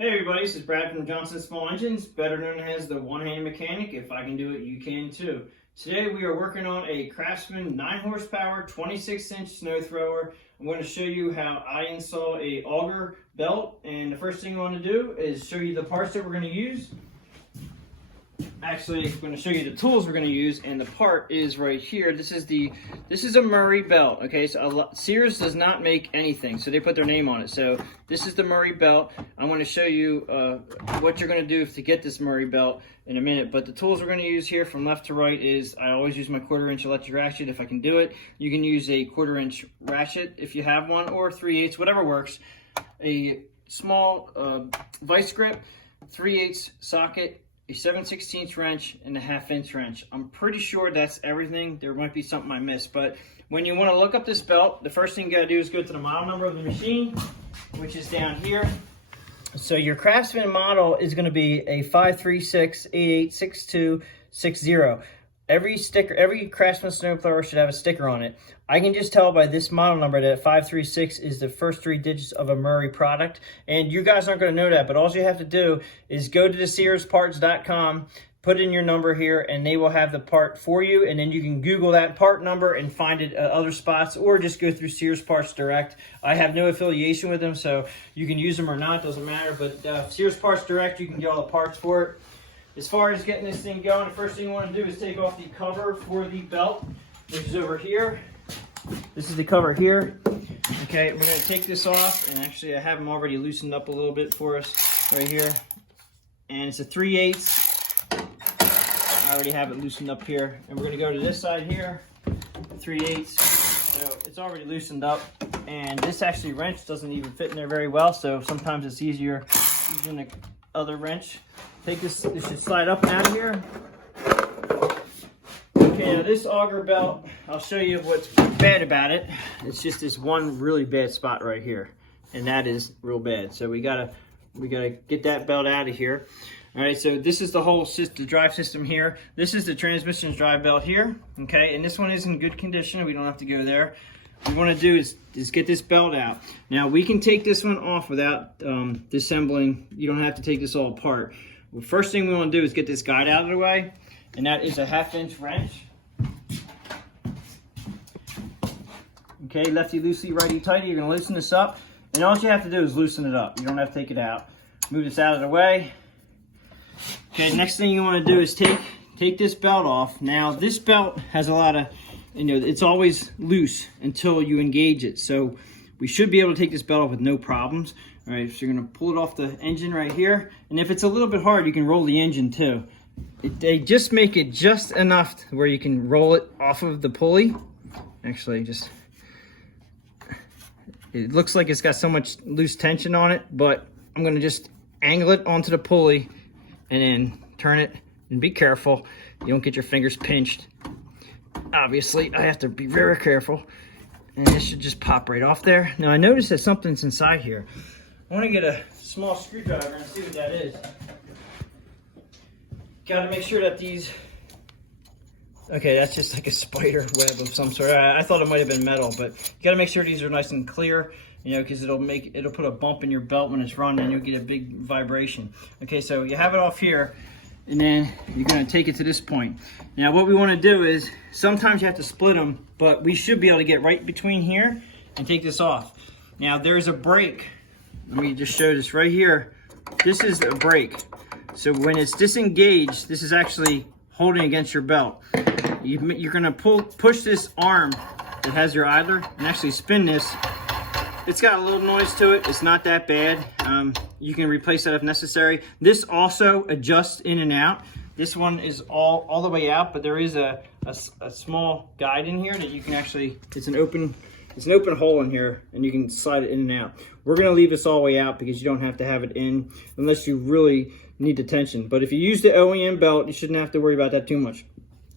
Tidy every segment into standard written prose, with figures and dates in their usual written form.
Hey everybody, this is Brad from Johnson Small Engines, better known as the one-handed mechanic. If I can do it, you can too. Today we are working on a Craftsman 9 horsepower 26-inch snow thrower. I'm going to show you how I install a Auger Belt, and the first thing I want to do is show you the parts that we're going to use. Actually, I'm going to show you the tools we're going to use, and the part is right here. This is a Murray belt. Okay, so Sears does not make anything, so they put their name on it. So this is the Murray belt. I want to show you what you're going to do to get this Murray belt in a minute. But the tools we're going to use here from left to right is I always use my 1/4-inch electric ratchet if I can do it. You can use a 1/4-inch ratchet if you have one, or 3/8, whatever works. A small vice grip, 3/8 socket, a 7/16 wrench, and a 1/2-inch wrench. I'm pretty sure that's everything. There might be something I missed, but when you want to look up this belt, the first thing you got to do is go to the model number of the machine, which is down here. So your Craftsman model is going to be a 536886260. Every Craftsman snowplower should have a sticker on it. I can just tell by this model number that 536 is the first 3 digits of a Murray product. And you guys aren't going to know that, but all you have to do is go to the SearsParts.com, put in your number here, and they will have the part for you. And then you can Google that part number and find it at other spots, or just go through Sears Parts Direct. I have no affiliation with them, so you can use them or not, doesn't matter. But Sears Parts Direct, you can get all the parts for it. As far as getting this thing going, the first thing you want to do is take off the cover for the belt, which is over here. This is the cover here. Okay, we're going to take this off, and actually I have them already loosened up a little bit for us right here. And it's a 3/8. I already have it loosened up here. And we're going to go to this side here, 3/8. So it's already loosened up. And this actually wrench doesn't even fit in there very well, so sometimes it's easier using the other wrench. Take this should slide up and out of here. Okay, now this auger belt, I'll show you what's bad about it. It's just this one really bad spot right here, and that is real bad. So we gotta get that belt out of here. All right, so this is the whole the drive system here. This is the transmission drive belt here. Okay, and this one is in good condition. We don't have to go there. What we want to do is get this belt out. Now we can take this one off without disassembling. You don't have to take this all apart. The first thing we want to do is get this guide out of the way, and that is a 1/2-inch wrench. Okay, lefty loosey, righty tighty. You're going to loosen this up, and all you have to do is loosen it up. You don't have to take it out. Move this out of the way. Okay, next thing you want to do is take this belt off. Now this belt has a lot of, it's always loose until you engage it. So we should be able to take this belt off with no problems. All right, so you're gonna pull it off the engine right here. And if it's a little bit hard, you can roll the engine too. They just make it just enough to where you can roll it off of the pulley. Actually, it looks like it's got so much loose tension on it, but I'm gonna just angle it onto the pulley and then turn it, and be careful. You don't get your fingers pinched. Obviously, I have to be very careful. And this should just pop right off there. Now I noticed that something's inside here. I want to get a small screwdriver and see what that is. Got to make sure that these... Okay, that's just like a spider web of some sort. I thought it might have been metal, but you got to make sure these are nice and clear, because it'll put a bump in your belt when it's running, and you'll get a big vibration. Okay, so you have it off here, and then you're going to take it to this point. Now what we want to do is, sometimes you have to split them, but we should be able to get right between here and take this off. Now there's a brake. Let me just show this right here. This is a brake. So when it's disengaged, this is actually holding against your belt. You're gonna push this arm that has your idler and actually spin this. It's got a little noise to it. It's not that bad. You can replace that if necessary. This also adjusts in and out. This one is all the way out, but there is a small guide in here that you can actually, it's an open hole in here, and you can slide it in and out. We're gonna leave this all the way out because you don't have to have it in unless you really need the tension. But if you use the Oem Belt, you shouldn't have to worry about that too much.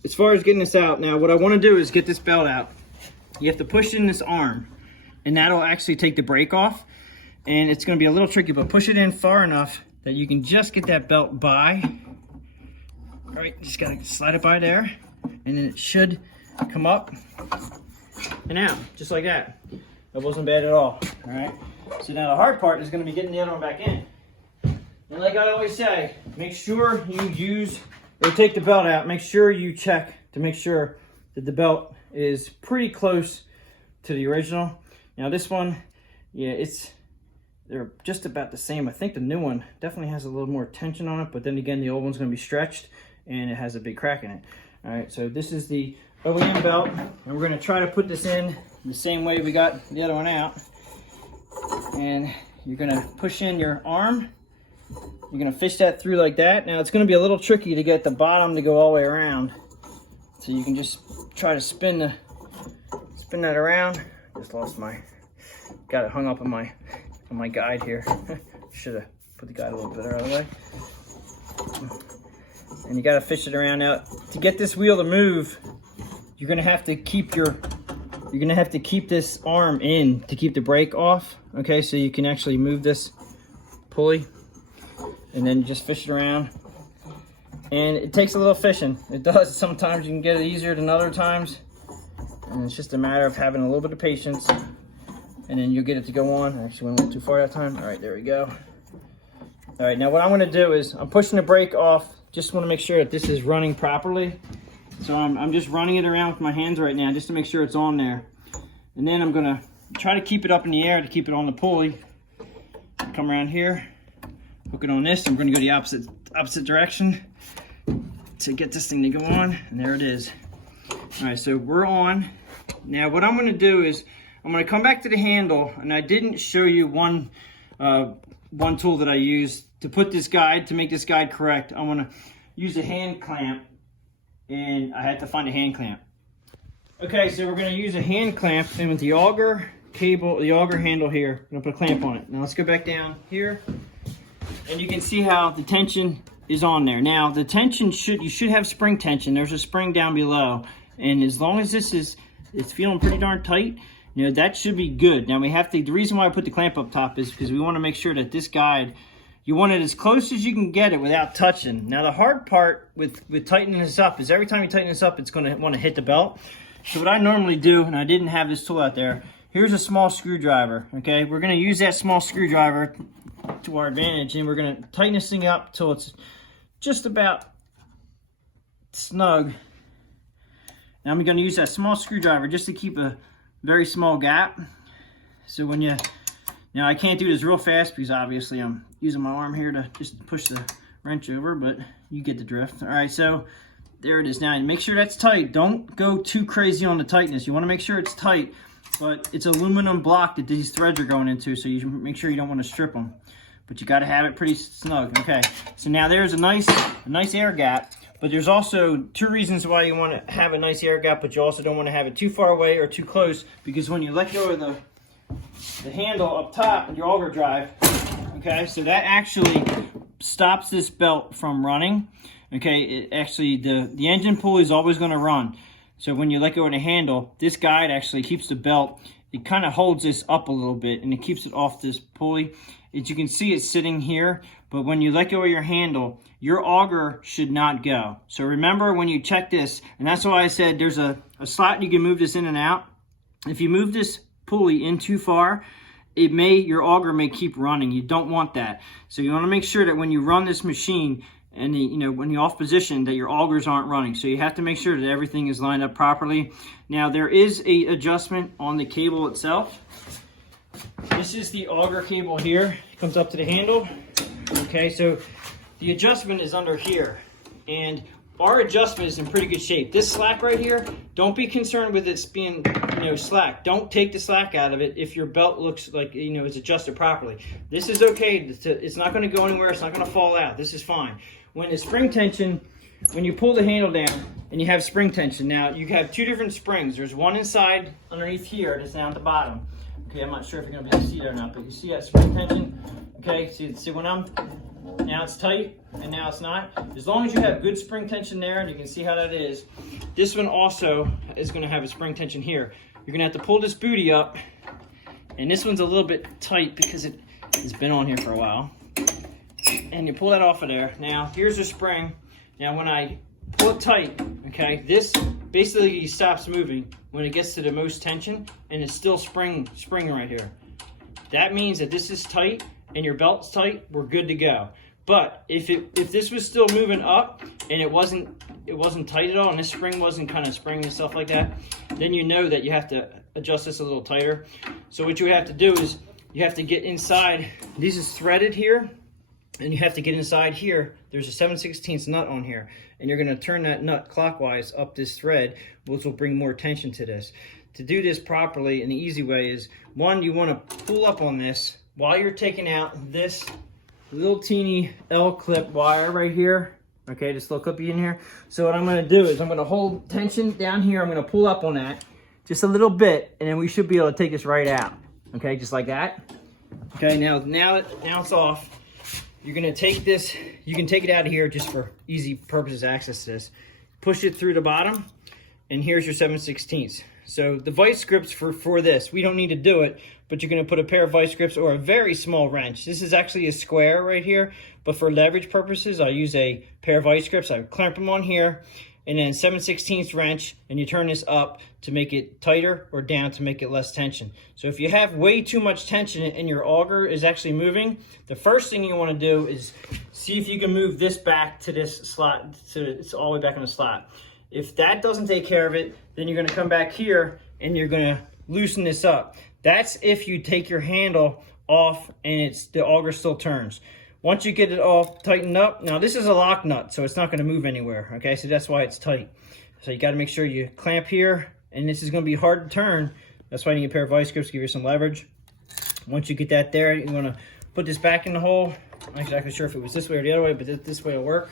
As far as getting this out, now what I wanna do is get this belt out. You have to push in this arm, and that'll actually take the brake off. And it's gonna be a little tricky, but push it in far enough that you can just get that belt by. All right, just gotta slide it by there, and then it should come up and out, just like that. That wasn't bad at all right? So now the hard part is gonna be getting the other one back in. And like I always say, make sure you use, or take the belt out, make sure you check to make sure that the belt is pretty close to the original. Now this one, yeah, they're just about the same. I think the new one definitely has a little more tension on it, but then again, the old one's gonna be stretched and it has a big crack in it. All right, so this is the Oem belt, and we're gonna try to put this in the same way we got the other one out. And you're gonna push in your arm. You're gonna fish that through like that. Now it's gonna be a little tricky to get the bottom to go all the way around. So you can just try to spin that around. Just lost got it hung up on my guide here. Should have put the guide a little bit out of the way. And you gotta fish it around. Now to get this wheel to move, you're gonna have to keep this arm in to keep the brake off. Okay, so you can actually move this pulley and then just fish it around. And it takes a little fishing. It does. Sometimes you can get it easier than other times. And it's just a matter of having a little bit of patience. And then you'll get it to go on. I actually went a little too far that time. All right, there we go. All right, now what I'm gonna do is I'm pushing the brake off. Just wanna make sure that this is running properly. So I'm just running it around with my hands right now just to make sure it's on there. And then I'm gonna try to keep it up in the air to keep it on the pulley. Come around here, hook it on this. I'm gonna go the opposite direction to get this thing to go on, and there it is. All right, so we're on. Now what I'm gonna do is I'm gonna come back to the handle, and I didn't show you one tool that I used to put this guide, to make this guide correct. I wanna use a hand clamp, and I had to find a hand clamp. Okay, so we're gonna use a hand clamp, and with the auger cable, the auger handle here, I'm gonna put a clamp on it. Now let's go back down here, and you can see how the tension is on there. Now the tension you should have spring tension. There's a spring down below, and as long as it's feeling pretty darn tight, you know, that should be good. Now the reason why I put the clamp up top is because we want to make sure that this guide, you want it as close as you can get it without touching. Now the hard part with tightening this up is every time you tighten this up, it's going to want to hit the belt. So what I normally do, and I didn't have this tool out there, here's a small screwdriver. Okay, we're going to use that small screwdriver to our advantage, and we're going to tighten this thing up till it's just about snug. Now I'm going to use that small screwdriver just to keep a very small gap. So now I can't do this real fast because obviously I'm using my arm here to just push the wrench over, but you get the drift. All right, so there it is. Now make sure that's tight. Don't go too crazy on the tightness. You want to make sure it's tight, but it's aluminum block that these threads are going into, so you make sure you don't want to strip them. But you got to have it pretty snug. Okay, so now there's a nice air gap, but there's also two reasons why you want to have a nice air gap, but you also don't want to have it too far away or too close, because when you let go of the handle up top of your auger drive, okay, so that actually stops this belt from running. Okay, the engine pulley is always going to run. So when you let go of the handle, this guide actually keeps the belt, it kind of holds this up a little bit, and it keeps it off this pulley. As you can see, it's sitting here, but when you let go of your handle, your auger should not go. So remember when you check this, and that's why I said there's a slot you can move this in and out. If you move this pulley in too far, your auger may keep running. You don't want that. So you want to make sure that when you run this machine, and when you're off position, that your augers aren't running. So you have to make sure that everything is lined up properly. Now there is a adjustment on the cable itself. This is the auger cable here. It comes up to the handle. Okay, so the adjustment is under here, and our adjustment is in pretty good shape. This slack right here, don't be concerned with it being slack. Don't take the slack out of it if your belt looks like it's adjusted properly. This is okay. It's not going to go anywhere. It's not going to fall out. This is fine. When the spring tension, when you pull the handle down and you have spring tension, now you have two different springs. There's one inside underneath here that's down at the bottom. Okay, I'm not sure if you're going to be able to see that or not, but you see that spring tension? Okay, see when now it's tight and now it's not. As long as you have good spring tension there, and you can see how that is, this one also is going to have a spring tension here. You're going to have to pull this booty up, and this one's a little bit tight because it has been on here for a while. And you pull that off of there. Now, here's the spring. Now, when I pull it tight, okay, this basically stops moving when it gets to the most tension, and it's still springing right here. That means that this is tight and your belt's tight, we're good to go. But if this was still moving up and it wasn't tight at all, and this spring wasn't kind of springing and stuff like that, then you know that you have to adjust this a little tighter. So what you have to do is you have to get inside. This is threaded here, and you have to get inside here. There's a 7/16 nut on here, and you're going to turn that nut clockwise up this thread, which will bring more tension to this. To do this properly, and the easy way is, one, you want to pull up on this while you're taking out this little teeny L-clip wire right here. Okay, this little clippy in here. So what I'm going to do is I'm going to hold tension down here. I'm going to pull up on that just a little bit, and then we should be able to take this right out. Okay, just like that. Okay, now it's off. You're going to take this, you can take it out of here just for easy purposes access to this. Push it through the bottom, and here's your 7/16. So the vice grips for this, we don't need to do it, but you're going to put a pair of vice grips or a very small wrench. This is actually a square right here, but for leverage purposes, I'll use a pair of vice grips. I clamp them on here, and then 7/16 wrench, and you turn this up to make it tighter or down to make it less tension. So if you have way too much tension and your auger is actually moving, the first thing you want to do is see if you can move this back to this slot, so it's all the way back in the slot. If that doesn't take care of it, then you're going to come back here and you're going to loosen this up. That's if you take your handle off and the auger still turns. Once you get it all tightened up, now this is a lock nut, so it's not going to move anywhere. Okay, so that's why it's tight. So you got to make sure you clamp here, and this is going to be hard to turn. That's why you need a pair of vice grips to give you some leverage. Once you get that there, you want to put this back in the hole. I'm not exactly sure if it was this way or the other way, but this way will work.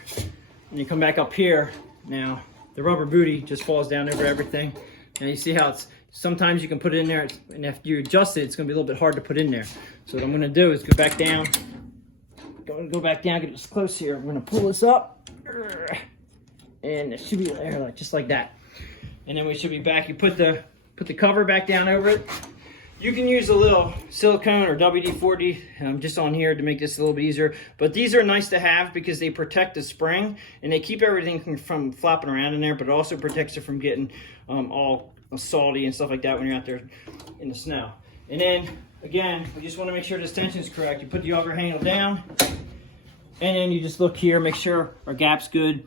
And you come back up here. Now, the rubber booty just falls down over everything. Now you see how it's, sometimes you can put it in there, and if you adjust it, it's going to be a little bit hard to put in there. So what I'm going to do is go back down. Go back down, get this close here. I'm going to pull this up, and it should be there, like just like that. And then we should be back. You put the cover back down over it. You can use a little silicone or WD-40 just on here to make this a little bit easier. But these are nice to have because they protect the spring and they keep everything from flopping around in there, but it also protects it from getting all salty and stuff like that when you're out there in the snow. And then, again, we just want to make sure this tension is correct. You put the auger handle down, and then you just look here, make sure our gap's good,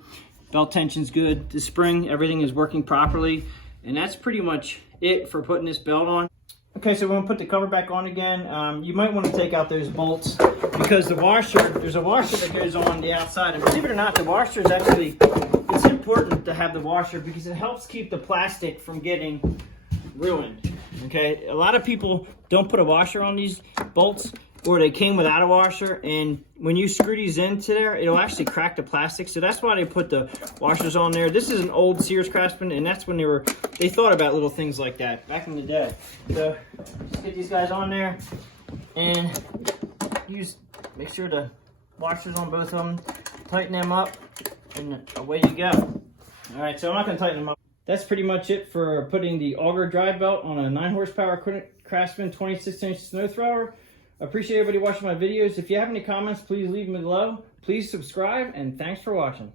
belt tension's good, the spring, everything is working properly. And that's pretty much it for putting this belt on. Okay, so we're gonna put the cover back on again. You might want to take out those bolts because the washer, there's a washer that goes on the outside. And believe it or not, the washer is actually, it's important to have the washer because it helps keep the plastic from getting ruined. Okay, a lot of people don't put a washer on these bolts, or they came without a washer, and when you screw these into there, it'll actually crack the plastic. So that's why they put the washers on there. This is an old Sears Craftsman, and that's when they thought about little things like that back in the day. So just get these guys on there, and make sure the washers on both of them, tighten them up, and away you go. All right, so I'm not gonna tighten them up. That's pretty much it for putting the auger drive belt on a 9 horsepower Craftsman 26-inch snow thrower. I appreciate everybody watching my videos. If you have any comments, please leave them below. Please subscribe, and thanks for watching.